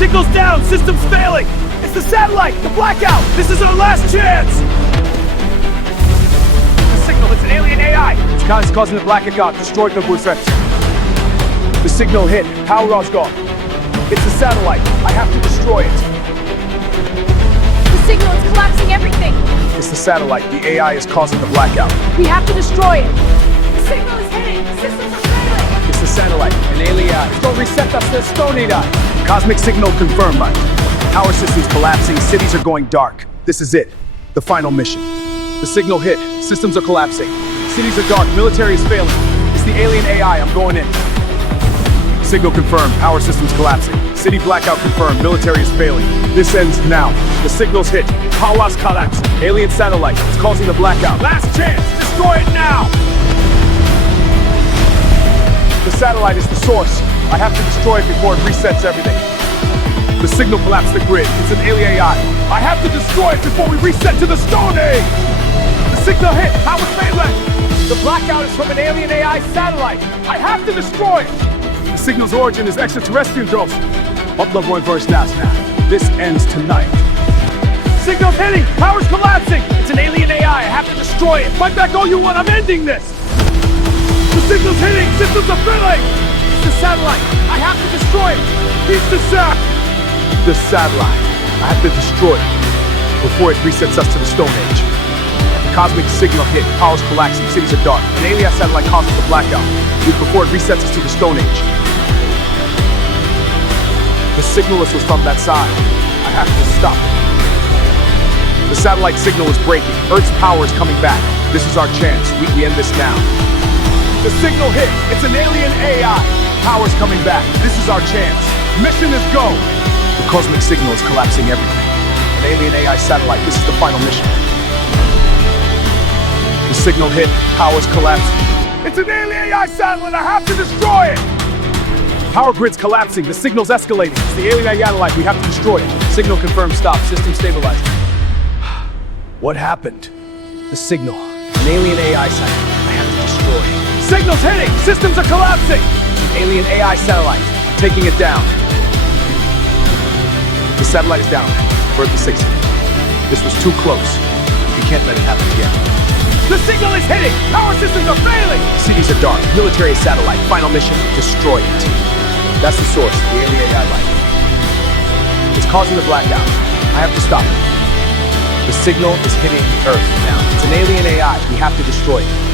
Signal's down! System's failing! It's the satellite! The Blackout! This is our last chance! The signal, it's an alien AI! It's causing the Blackout. Destroyed the Blueprint. The signal hit. Power off gone. It's the satellite. I have to destroy it. The signal is collapsing everything! It's the satellite. The AI is causing the Blackout. We have to destroy it! The signal is hitting! Systems are failing! It's the satellite. An alien AI. Don't reset us to the Stone Age. Cosmic signal confirmed, Mike. Power systems collapsing. Cities are going dark. This is it. The final mission. The signal hit. Systems are collapsing. Cities are dark. Military is failing. It's the alien AI. I'm going in. Signal confirmed. Power systems collapsing. City blackout confirmed. Military is failing. This ends now. The signal's hit. Powers collapse. Alien satellite. It's causing the blackout. Last chance. Destroy it now. The satellite is the source. I have to destroy it before it resets everything. The signal collapsed the grid. It's an alien AI. I have to destroy it before we reset to the Stone Age. The signal hit. Powers failing. The blackout is from an alien AI satellite. I have to destroy it. The signal's origin is extraterrestrial drones. Upload one verse now. This ends tonight. Signal's hitting! Power's collapsing! It's an alien AI. I have to destroy it. Fight back all you want. I'm ending this! The signal's hitting! Systems are failing! It's the satellite. I have to destroy it. It's the satellite. I have to destroy it before it resets us to the Stone Age. The cosmic signal hit. Power's collapsing. Cities are dark. An alien satellite causes the blackout before it resets us to the Stone Age. The signalist was from that side. I have to stop it. The satellite signal is breaking. Earth's power is coming back. This is our chance. We end this now. The signal hit. It's an alien AI. Power's coming back. This is our chance. Mission is go. The cosmic signal is collapsing everything. An alien AI satellite. This is the final mission. The signal hit. Power's collapsing. It's an alien AI satellite. I have to destroy it. Power grid's collapsing. The signal's escalating. It's the alien AI satellite. We have to destroy it. Signal confirmed. Stop. System stabilized. What happened? The signal. An alien AI satellite. I have to destroy it. Signal's hitting! Systems are collapsing! Alien AI satellite. I'm taking it down. The satellite is down. Earth is 60. This was too close. We can't let it happen again. The signal is hitting! Power systems are failing! Cities are dark. Military satellite. Final mission. Destroy it. That's the source. The alien AI light. It's causing the blackout. I have to stop it. The signal is hitting the Earth now. It's an alien AI. We have to destroy it.